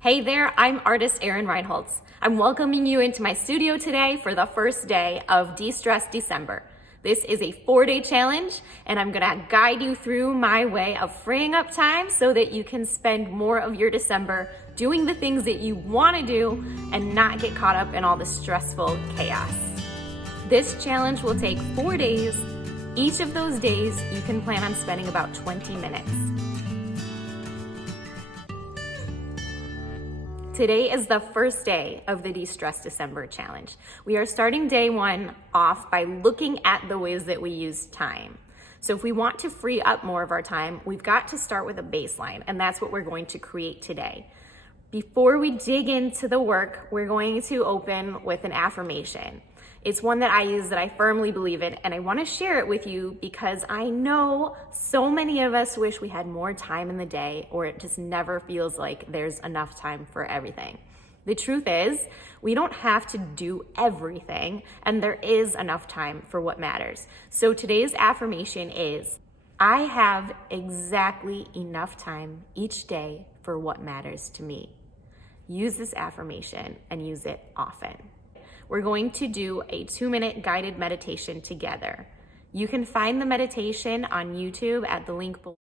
Hey there, I'm artist Erin Reinholtz. I'm welcoming you into my studio today for the first day of Destress December. This is a 4-day challenge, and I'm gonna guide you through my way of freeing up time so that you can spend more of your December doing the things that you wanna do and not get caught up in all the stressful chaos. This challenge will take 4 days. Each of those days, you can plan on spending about 20 minutes. Today is the first day of the Destress December challenge. We are starting day one off by looking at the ways that we use time. So if we want to free up more of our time, we've got to start with a baseline, and that's what we're going to create today. Before we dig into the work, we're going to open with an affirmation. It's one that I use that I firmly believe in, and I want to share it with you because I know so many of us wish we had more time in the day, or it just never feels like there's enough time for everything. The truth is, we don't have to do everything, and there is enough time for what matters. So today's affirmation is, I have exactly enough time each day for what matters to me. Use this affirmation and use it often. We're going to do a 2-minute guided meditation together. You can find the meditation on YouTube at the link below.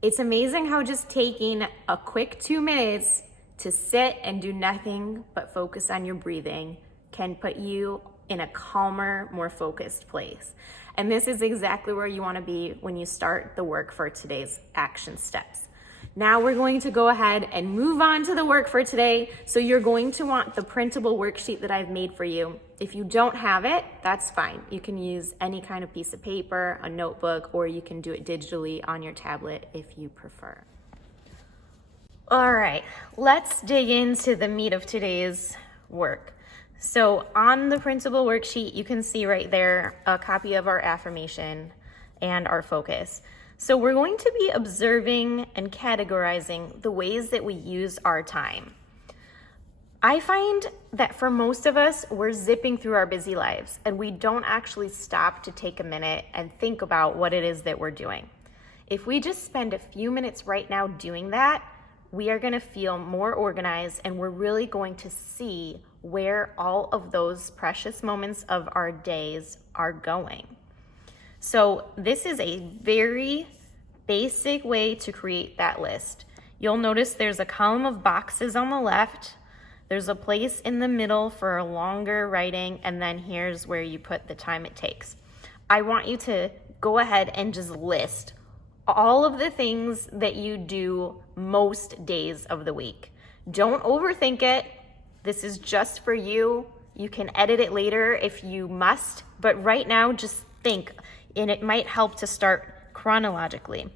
It's amazing how just taking a quick 2 minutes to sit and do nothing but focus on your breathing can put you in a calmer, more focused place. And this is exactly where you want to be when you start the work for today's action steps. Now we're going to go ahead and move on to the work for today. So you're going to want the printable worksheet that I've made for you. If you don't have it, that's fine. You can use any kind of piece of paper, a notebook, or you can do it digitally on your tablet if you prefer. All right, let's dig into the meat of today's work. So on the printable worksheet, you can see right there a copy of our affirmation and our focus. So we're going to be observing and categorizing the ways that we use our time. I find that for most of us, we're zipping through our busy lives and we don't actually stop to take a minute and think about what it is that we're doing. If we just spend a few minutes right now doing that, we are going to feel more organized and we're really going to see where all of those precious moments of our days are going. So this is a very basic way to create that list. You'll notice there's a column of boxes on the left. There's a place in the middle for longer writing, and then here's where you put the time it takes. I want you to go ahead and just list all of the things that you do most days of the week. Don't overthink it. This is just for you. You can edit it later if you must, but right now just think, and it might help to start chronologically.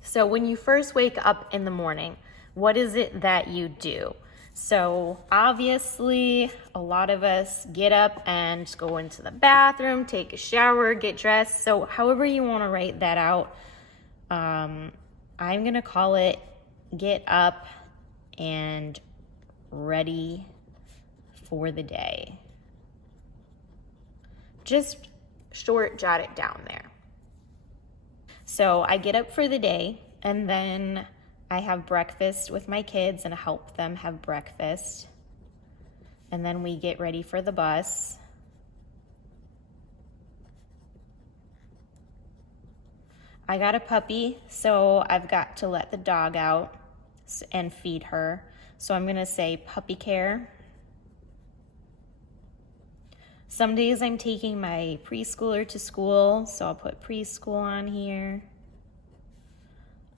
So when you first wake up in the morning, what is it that you do? So obviously, a lot of us get up and go into the bathroom, take a shower, get dressed. So however you want to write that out, I'm going to call it get up and ready for the day. Just short jot it down there. So I get up for the day and then I have breakfast with my kids and help them have breakfast. And then we get ready for the bus. I got a puppy, so I've got to let the dog out and feed her. So I'm going to say puppy care. Some days I'm taking my preschooler to school, so I'll put preschool on here.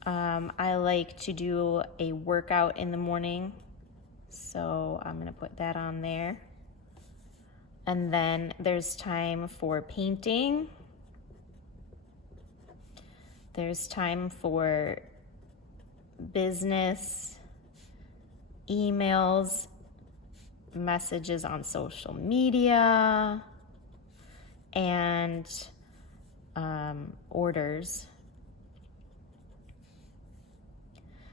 I like to do a workout in the morning, so I'm going to put that on there. And then there's time for painting. There's time for business, emails, messages on social media, and orders.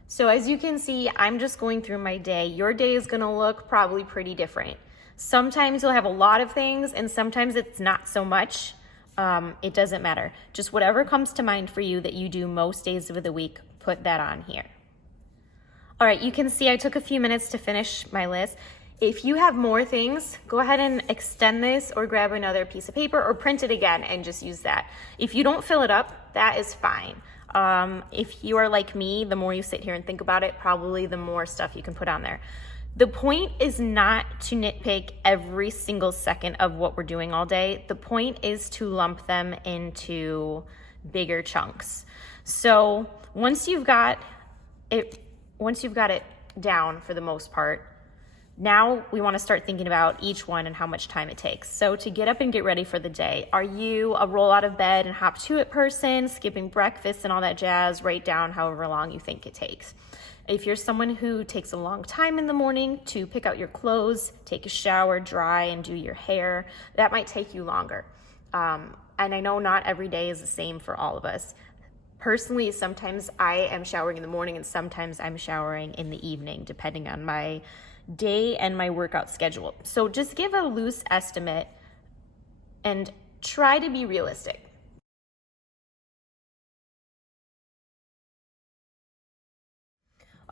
So as you can see, I'm just going through my day. Your day is gonna look probably pretty different. Sometimes you'll have a lot of things and sometimes it's not so much. It doesn't matter. Just whatever comes to mind for you that you do most days of the week, put that on here. All right, you can see I took a few minutes to finish my list. If you have more things, go ahead and extend this or grab another piece of paper or print it again and just use that. If you don't fill it up, that is fine. If you are like me, the more you sit here and think about it, probably the more stuff you can put on there. The point is not to nitpick every single second of what we're doing all day. The point is to lump them into bigger chunks. So once you've got it down for the most part, now we want to start thinking about each one and how much time it takes. So to get up and get ready for the day, are you a roll out of bed and hop to it person, skipping breakfast and all that jazz, write down however long you think it takes? If you're someone who takes a long time in the morning to pick out your clothes, take a shower, dry, and do your hair, that might take you longer. And I know not every day is the same for all of us. Personally, sometimes I am showering in the morning and sometimes I'm showering in the evening, depending on my day and my workout schedule. So just give a loose estimate and try to be realistic.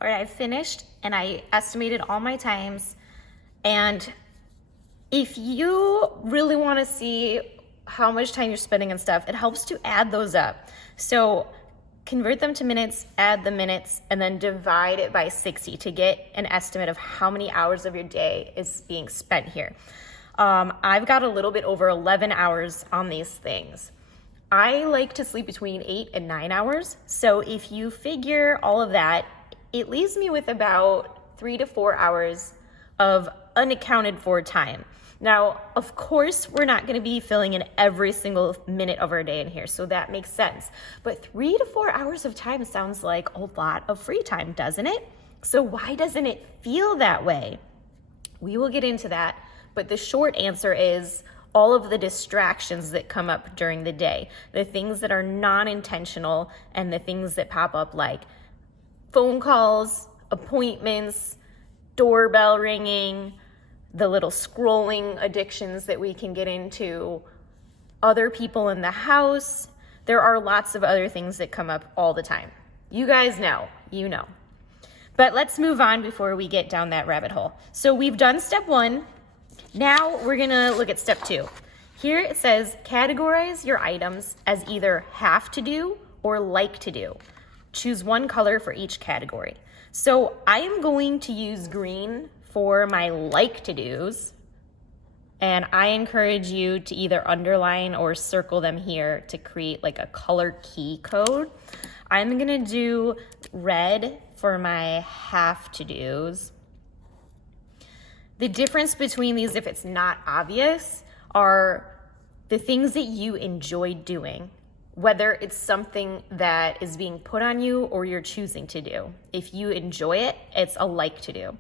All right, I've finished and I estimated all my times. And if you really want to see how much time you're spending on stuff, it helps to add those up. So convert them to minutes, add the minutes, and then divide it by 60 to get an estimate of how many hours of your day is being spent here. I've got a little bit over 11 hours on these things. I like to sleep between 8 and 9 hours. So if you figure all of that, it leaves me with about 3 to 4 hours of unaccounted for time. Now, of course, we're not going to be filling in every single minute of our day in here, so that makes sense. But 3 to 4 hours of time sounds like a lot of free time, doesn't it? So why doesn't it feel that way? We will get into that, but the short answer is all of the distractions that come up during the day, the things that are non-intentional and the things that pop up like phone calls, appointments, doorbell ringing, the little scrolling addictions that we can get into, other people in the house. There are lots of other things that come up all the time. You guys know, you know. But let's move on before we get down that rabbit hole. So we've done step 1. Now we're gonna look at step 2. Here it says categorize your items as either have to do or like to do. Choose one color for each category. So I am going to use green for my like to do's, and I encourage you to either underline or circle them here to create like a color key code. I'm gonna do red for my have to do's. The difference between these, if it's not obvious, are the things that you enjoy doing, whether it's something that is being put on you or you're choosing to do. If you enjoy it, it's a like to do.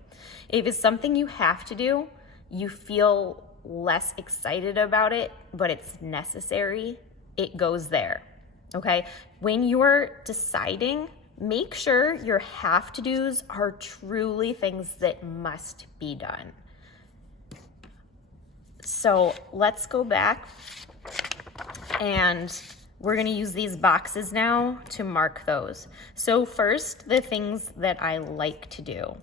If it's something you have to do, you feel less excited about it, but it's necessary, it goes there, okay? When you're deciding, make sure your have to do's are truly things that must be done. So let's go back and we're gonna use these boxes now to mark those. So first, the things that I like to do.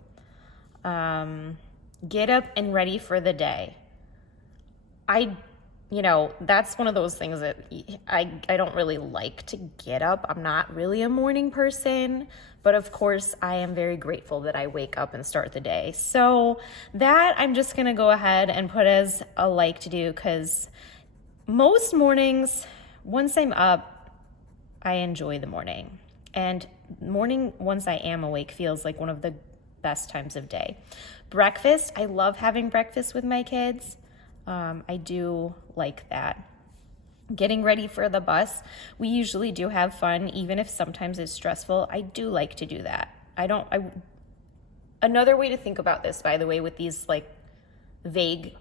Get up and ready for the day. That's one of those things that I don't really like to get up. I'm not really a morning person, but of course I am very grateful that I wake up and start the day. So that I'm just gonna go ahead and put as a like to do, because most mornings, once I'm up, I enjoy the morning. And morning, once I am awake, feels like one of the best times of day. Breakfast, I love having breakfast with my kids. I do like that. Getting ready for the bus, we usually do have fun, even if sometimes it's stressful. I do like to do that. Another way to think about this, by the way, with these like vague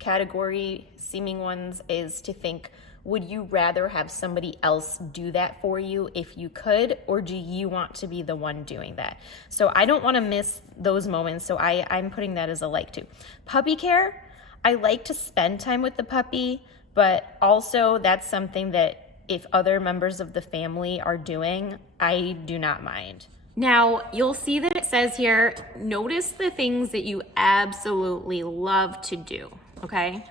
category seeming ones, is to think, Would you rather have somebody else do that for you if you could, or do you want to be the one doing that? So I don't want to miss those moments, so I'm putting that as a like too. Puppy care, I like to spend time with the puppy, but also that's something that if other members of the family are doing, I do not mind. Now, you'll see that it says here, notice the things that you absolutely love to do, okay?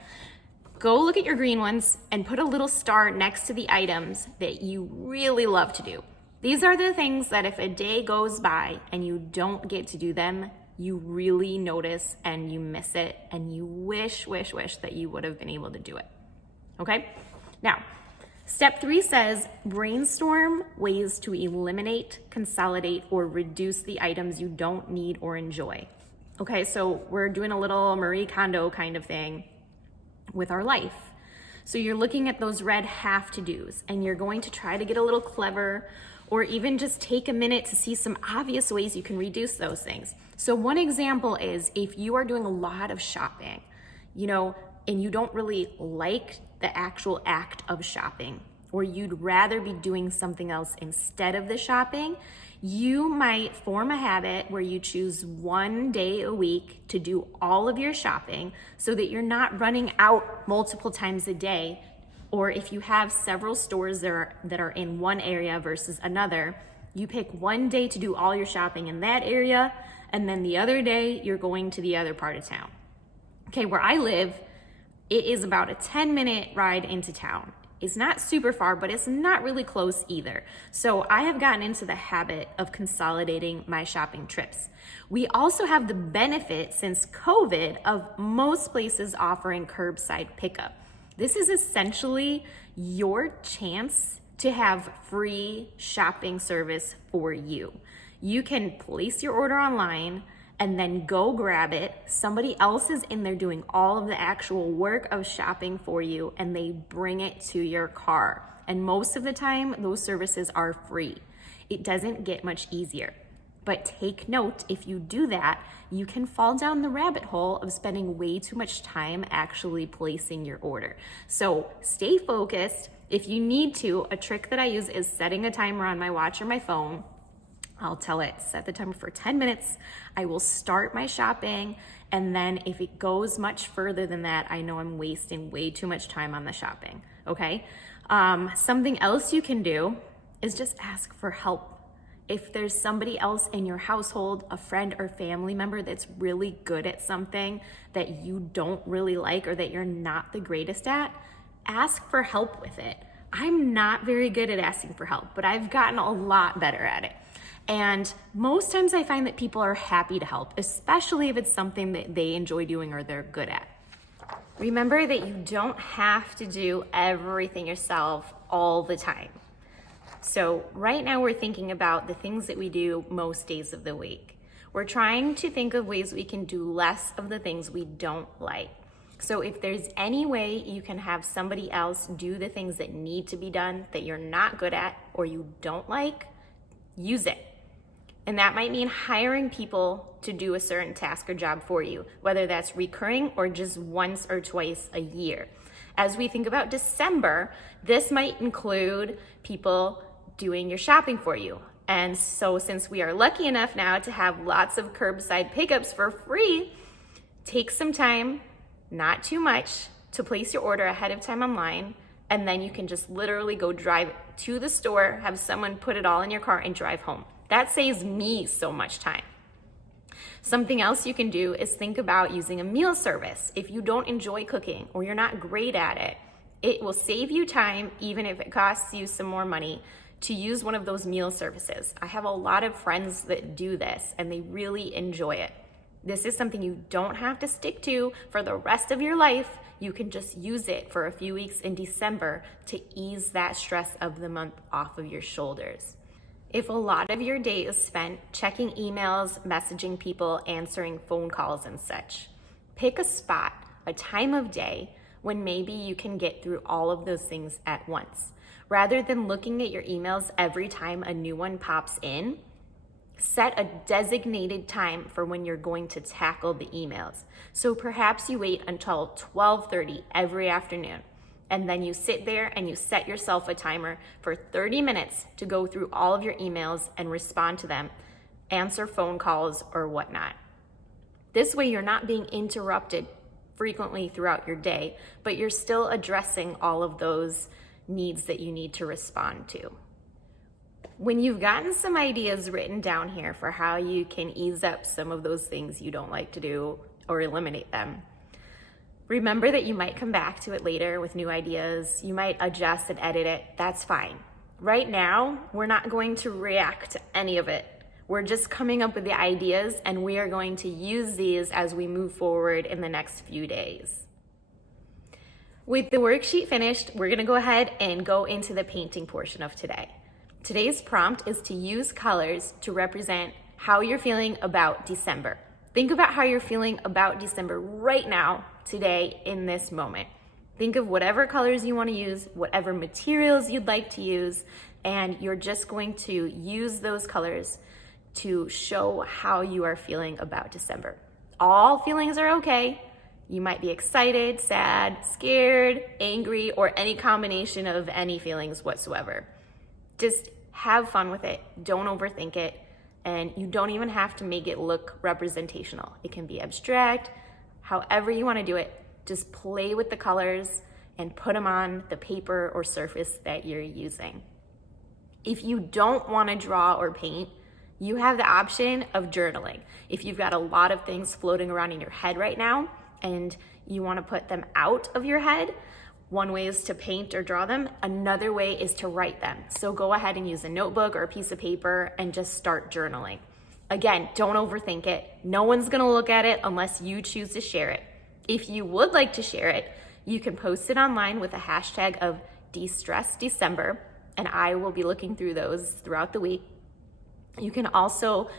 Go look at your green ones and put a little star next to the items that you really love to do. These are the things that if a day goes by and you don't get to do them, you really notice and you miss it and you wish that you would have been able to do it, okay? Now, step 3 says, brainstorm ways to eliminate, consolidate, or reduce the items you don't need or enjoy. Okay, so we're doing a little Marie Kondo kind of thing with our life. So you're looking at those red have to do's and you're going to try to get a little clever or even just take a minute to see some obvious ways you can reduce those things. So one example is if you are doing a lot of shopping, and you don't really like the actual act of shopping, or you'd rather be doing something else instead of the shopping, you might form a habit where you choose one day a week to do all of your shopping so that you're not running out multiple times a day. Or if you have several stores that are in one area versus another, you pick one day to do all your shopping in that area, and then the other day you're going to the other part of town. Okay, where I live, it is about a 10-minute ride into town. It's not super far, but it's not really close either. So I have gotten into the habit of consolidating my shopping trips. We also have the benefit since COVID of most places offering curbside pickup. This is essentially your chance to have free shopping service for you. You can place your order online and then go grab it. Somebody else is in there doing all of the actual work of shopping for you, and they bring it to your car. And most of the time, those services are free. It doesn't get much easier. But take note, if you do that, you can fall down the rabbit hole of spending way too much time actually placing your order. So stay focused. If you need to, a trick that I use is setting a timer on my watch or my phone. I'll tell it, set the timer for 10 minutes. I will start my shopping. And then if it goes much further than that, I know I'm wasting way too much time on the shopping, okay? Something else you can do is just ask for help. If there's somebody else in your household, a friend or family member that's really good at something that you don't really like or that you're not the greatest at, ask for help with it. I'm not very good at asking for help, but I've gotten a lot better at it. And most times I find that people are happy to help, especially if it's something that they enjoy doing or they're good at. Remember that you don't have to do everything yourself all the time. So right now we're thinking about the things that we do most days of the week. We're trying to think of ways we can do less of the things we don't like. So if there's any way you can have somebody else do the things that need to be done that you're not good at or you don't like, use it. And that might mean hiring people to do a certain task or job for you, whether that's recurring or just once or twice a year. As we think about December, this might include people doing your shopping for you. And so since we are lucky enough now to have lots of curbside pickups for free, take some time, not too much, to place your order ahead of time online, and then you can just literally go drive to the store, have someone put it all in your car and drive home. That saves me so much time. Something else you can do is think about using a meal service. If you don't enjoy cooking or you're not great at it, it will save you time, even if it costs you some more money, to use one of those meal services. I have a lot of friends that do this and they really enjoy it. This is something you don't have to stick to for the rest of your life. You can just use it for a few weeks in December to ease that stress of the month off of your shoulders. If a lot of your day is spent checking emails, messaging people, answering phone calls and such, pick a spot, a time of day when maybe you can get through all of those things at once. Rather than looking at your emails every time a new one pops in, set a designated time for when you're going to tackle the emails. So perhaps you wait until 12:30 every afternoon. And then you sit there and you set yourself a timer for 30 minutes to go through all of your emails and respond to them, answer phone calls or whatnot. This way you're not being interrupted frequently throughout your day, but you're still addressing all of those needs that you need to respond to. When you've gotten some ideas written down here for how you can ease up some of those things you don't like to do or eliminate them, remember that you might come back to it later with new ideas. You might adjust and edit it. That's fine. Right now, we're not going to react to any of it. We're just coming up with the ideas, and we are going to use these as we move forward in the next few days. With the worksheet finished, we're going to go ahead and go into the painting portion of today. Today's prompt is to use colors to represent how you're feeling about December. Think about how you're feeling about December right now, today, in this moment. Think of whatever colors you want to use, whatever materials you'd like to use, and you're just going to use those colors to show how you are feeling about December. All feelings are okay. You might be excited, sad, scared, angry, or any combination of any feelings whatsoever. Just have fun with it. Don't overthink it. And you don't even have to make it look representational. It can be abstract, however you want to do it. Just play with the colors and put them on the paper or surface that you're using. If you don't want to draw or paint, you have the option of journaling. If you've got a lot of things floating around in your head right now and you want to put them out of your head, one way is to paint or draw them. Another way is to write them. So go ahead and use a notebook or a piece of paper and just start journaling. Again, don't overthink it. No one's going to look at it unless you choose to share it. If you would like to share it, you can post it online with a hashtag of Destress December, and I will be looking through those throughout the week. You can also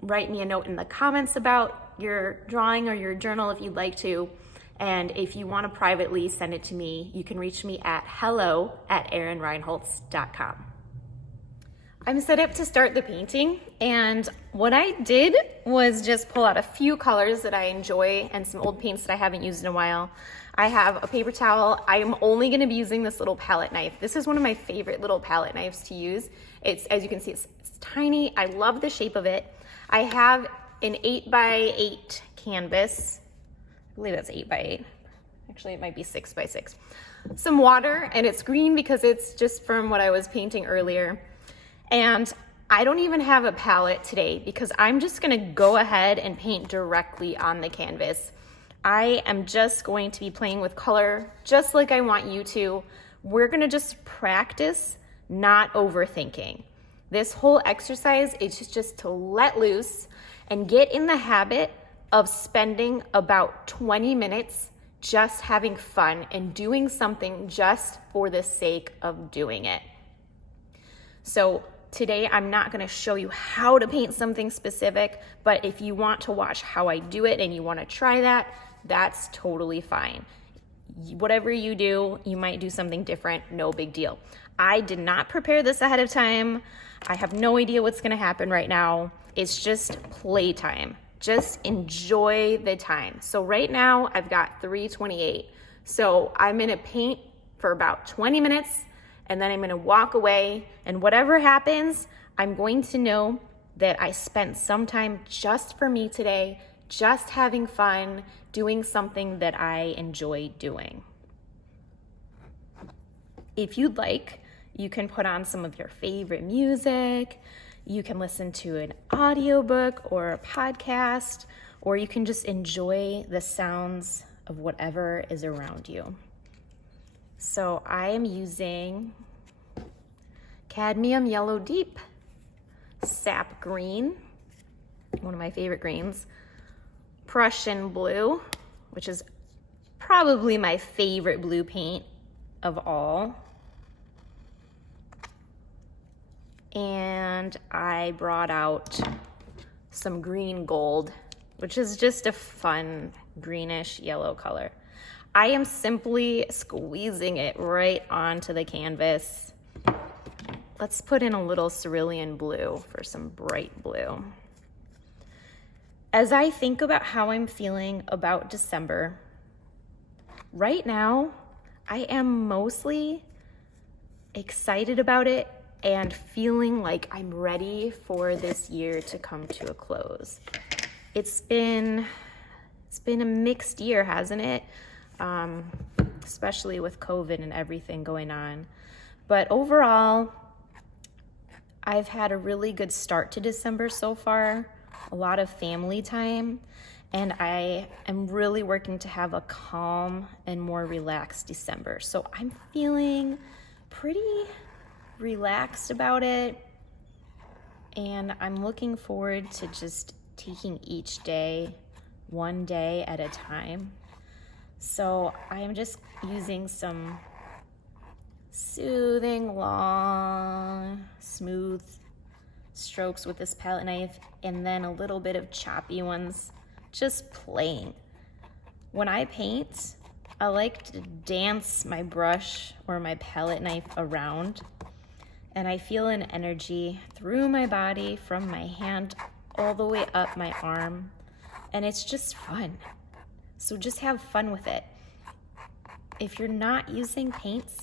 write me a note in the comments about your drawing or your journal if you'd like to. And if you want to privately send it to me, you can reach me at hello@erinreinholtz.com. I'm set up to start the painting, and what I did was just pull out a few colors that I enjoy and some old paints that I haven't used in a while. I have a paper towel. I am only going to be using this little palette knife. This is one of my favorite little palette knives to use. It's, as you can see, it's tiny. I love the shape of it. I have an 8x8 canvas. I believe that's 8x8. Actually, it might be 6x6. Some water, and it's green because it's just from what I was painting earlier. And I don't even have a palette today because I'm just gonna go ahead and paint directly on the canvas. I am just going to be playing with color just like I want you to. We're gonna just practice not overthinking. This whole exercise is just to let loose and get in the habit of spending about 20 minutes just having fun and doing something just for the sake of doing it. So today I'm not going to show you how to paint something specific, but if you want to watch how I do it and you want to try that, that's totally fine. Whatever you do, you might do something different, no big deal. I did not prepare this ahead of time. I have no idea what's going to happen right now. It's just playtime. Just enjoy the time. So right now I've got 3:28. So I'm going to paint for about 20 minutes and then I'm going to walk away, and whatever happens, I'm going to know that I spent some time just for me today, just having fun, doing something that I enjoy doing. If you'd like, you can put on some of your favorite music, you can listen to an audiobook or a podcast, or you can just enjoy the sounds of whatever is around you. So I am using Cadmium Yellow Deep, Sap Green, one of my favorite greens, Prussian Blue, which is probably my favorite blue paint of all. And I brought out some green gold, which is just a fun greenish yellow color. I am simply squeezing it right onto the canvas. Let's put in a little cerulean blue for some bright blue. As I think about how I'm feeling about December, right now, I am mostly excited about it and feeling like I'm ready for this year to come to a close. It's been a mixed year, hasn't it? Especially with COVID and everything going on. But overall, I've had a really good start to December so far, a lot of family time, and I am really working to have a calm and more relaxed December. So I'm feeling pretty relaxed about it, and I'm looking forward to just taking each day one day at a time. So I am just using some soothing, long, smooth strokes with this palette knife, and then a little bit of choppy ones, just playing. When I paint, I like to dance my brush or my palette knife around, and I feel an energy through my body from my hand all the way up my arm, and it's just fun. So just have fun with it. If you're not using paints,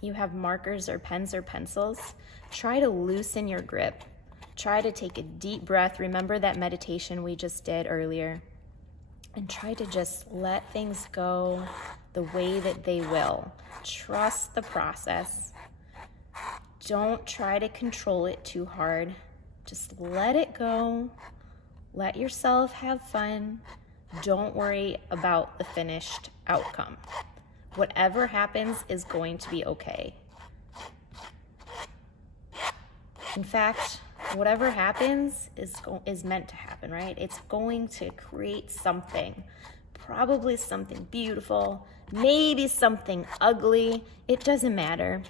you have markers or pens or pencils, try to loosen your grip. Try to take a deep breath. Remember that meditation we just did earlier. And try to just let things go the way that they will. Trust the process. Don't try to control it too hard. Just let it go. Let yourself have fun. Don't worry about the finished outcome. Whatever happens is going to be okay. In fact, whatever happens is meant to happen, right? It's going to create something, probably something beautiful, maybe something ugly. It doesn't matter.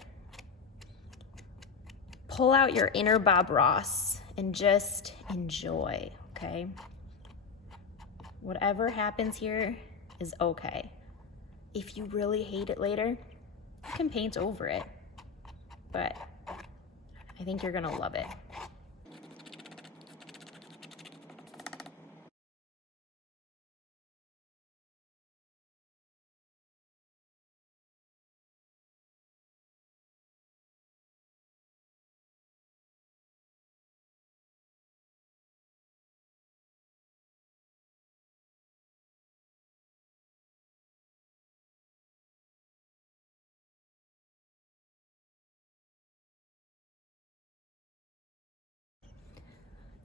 Pull out your inner Bob Ross and just enjoy, okay? Whatever happens here is okay. If you really hate it later, you can paint over it, but I think you're gonna love it.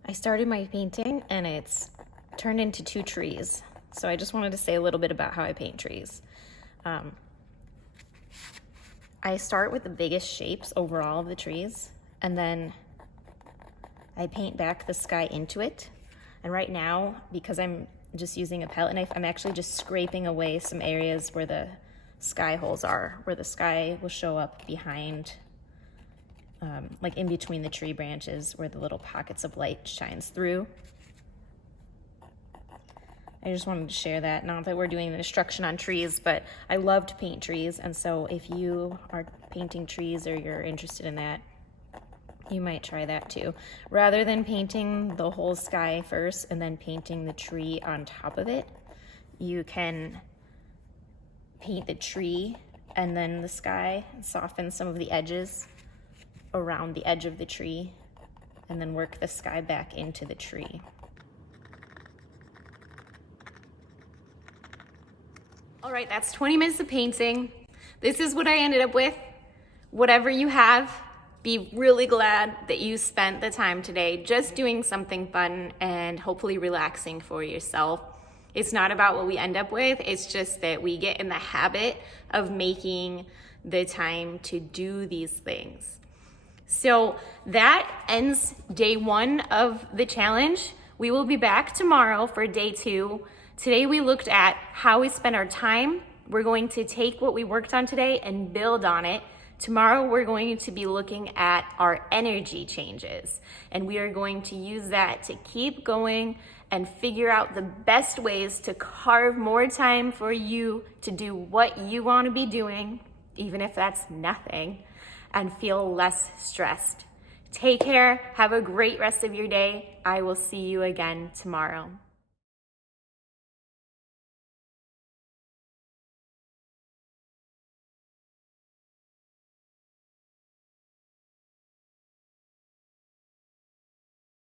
I started my painting and it's turned into 2 trees. So I just wanted to say a little bit about how I paint trees. I start with the biggest shapes overall of the trees, and then I paint back the sky into it. And right now, because I'm just using a palette knife, I'm actually just scraping away some areas where the sky holes are, where the sky will show up behind, like in between the tree branches where the little pockets of light shines through. I just wanted to share that. Not that we're doing an instruction on trees, but I love to paint trees, and so if you are painting trees or you're interested in that, you might try that too. Rather than painting the whole sky first and then painting the tree on top of it, you can paint the tree and then the sky, soften some of the edges around the edge of the tree, and then work the sky back into the tree. All right, that's 20 minutes of painting. This is what I ended up with. Whatever you have, be really glad that you spent the time today just doing something fun and hopefully relaxing for yourself. It's not about what we end up with, it's just that we get in the habit of making the time to do these things. So that ends day 1 of the challenge. We will be back tomorrow for day 2. Today we looked at how we spend our time. We're going to take what we worked on today and build on it. Tomorrow we're going to be looking at our energy changes, and we are going to use that to keep going and figure out the best ways to carve more time for you to do what you want to be doing, even if that's nothing, and feel less stressed. Take care. Have a great rest of your day. I will see you again tomorrow.